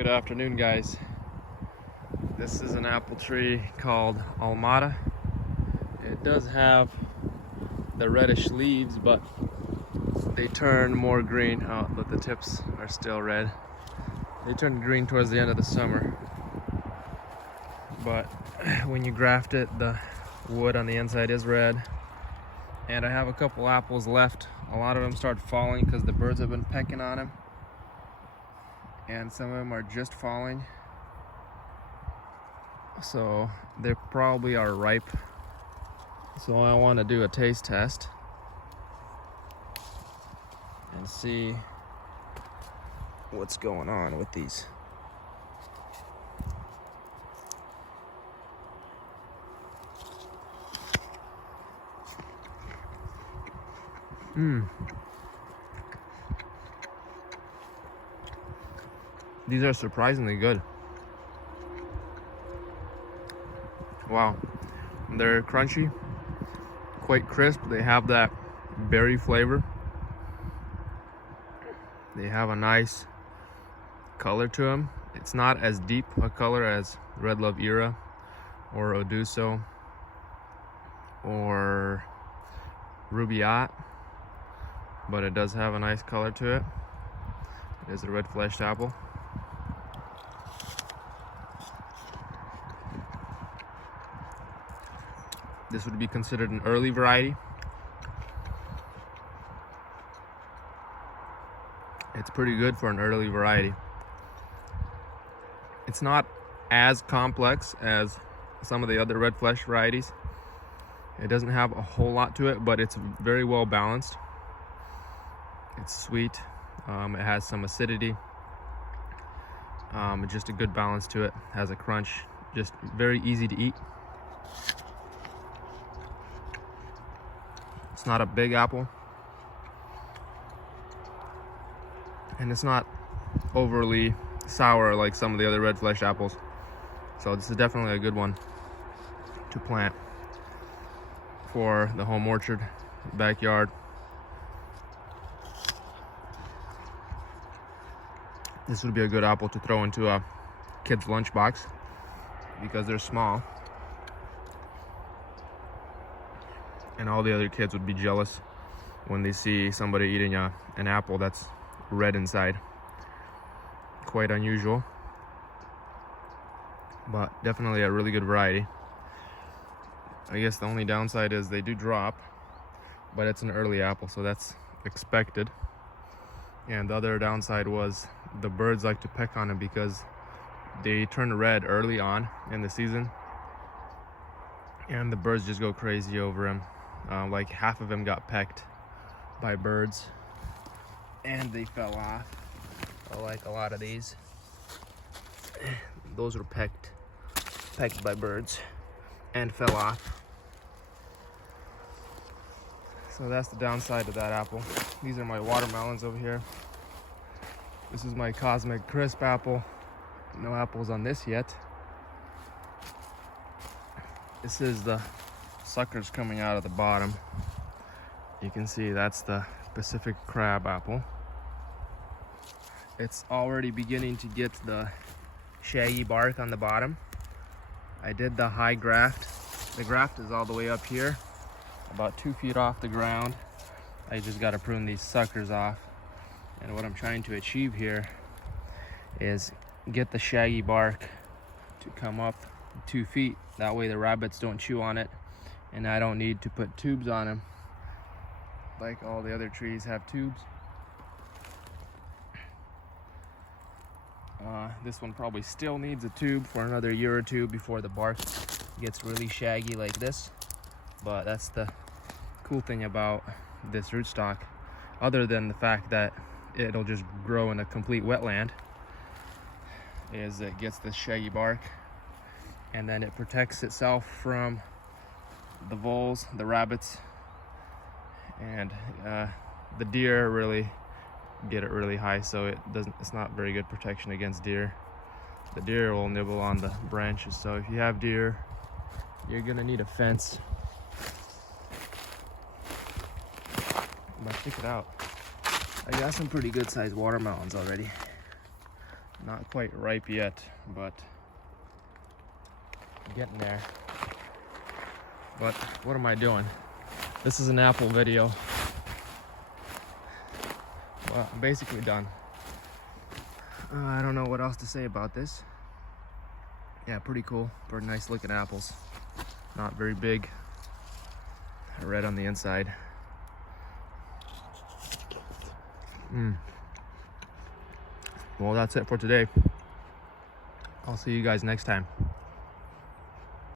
Good afternoon, guys. This is an apple tree called Almata. It does have the reddish leaves, but they turn more green. Oh, but the tips are still red. They turn green towards the end of the summer. But when you graft it, the wood on the inside is red. And I have a couple apples left. A lot of them start falling because the birds have been pecking on them. And some of them are just falling. So they probably are ripe. So I want to do a taste test and see what's going on with these. These are surprisingly good. Wow. They're crunchy, quite crisp. They have that berry flavor. They have a nice color to them. It's not as deep a color as Red Love Era or Oduso or Rubiat, but it does have a nice color to it. It is a red fleshed apple. This would be considered an early variety. It's pretty good for an early variety. It's not as complex as some of the other red flesh varieties. It doesn't have a whole lot to it, but it's very well balanced. It's sweet. It has some acidity. Just a good balance to it. Has a crunch. Just very easy to eat. It's not a big apple, and it's not overly sour like some of the other red flesh apples. So this is definitely a good one to plant for the home orchard, backyard. This would be a good apple to throw into a kid's lunchbox because they're small. And all the other kids would be jealous when they see somebody eating an apple that's red inside. Quite unusual, but definitely a really good variety. I guess the only downside is they do drop, but it's an early apple, so that's expected. And the other downside was the birds like to peck on them because they turn red early on in the season, and the birds just go crazy over them. Like half of them got pecked by birds and they fell off. Like a lot of these, those were pecked by birds and fell off. So that's the downside of that apple. These are my watermelons over here. This is my Cosmic Crisp apple. No apples on this yet. This is the suckers coming out of the bottom. You can see that's the Pacific crab apple. It's already beginning to get the shaggy bark on the bottom. I did the high graft. The graft is all the way up here, about 2 feet off the ground. I just got to prune these suckers off. And what I'm trying to achieve here is get the shaggy bark to come up 2 feet. That way the rabbits don't chew on it, and I don't need to put tubes on them like all the other trees have tubes. This one probably still needs a tube for another year or two before the bark gets really shaggy like this. But that's the cool thing about this rootstock, other than the fact that it'll just grow in a complete wetland, is it gets this shaggy bark, and then it protects itself from the voles, the rabbits, and the deer really get it really high, so it's not very good protection against deer. The deer will nibble on the branches, so if you have deer, you're gonna need a fence. But check it out. I got some pretty good sized watermelons already. Not quite ripe yet, but getting there. But what am I doing? This is an apple video. Well, I'm basically done. I don't know what else to say about this. Yeah, pretty cool. Pretty nice looking apples. Not very big. Red on the inside. Well, that's it for today. I'll see you guys next time.